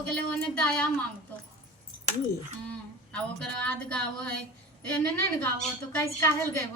हो गेले ओने दाया मांगतो ई आ ओकर बाद गावो है एने नहीं गावो तो कैसे काहेल गए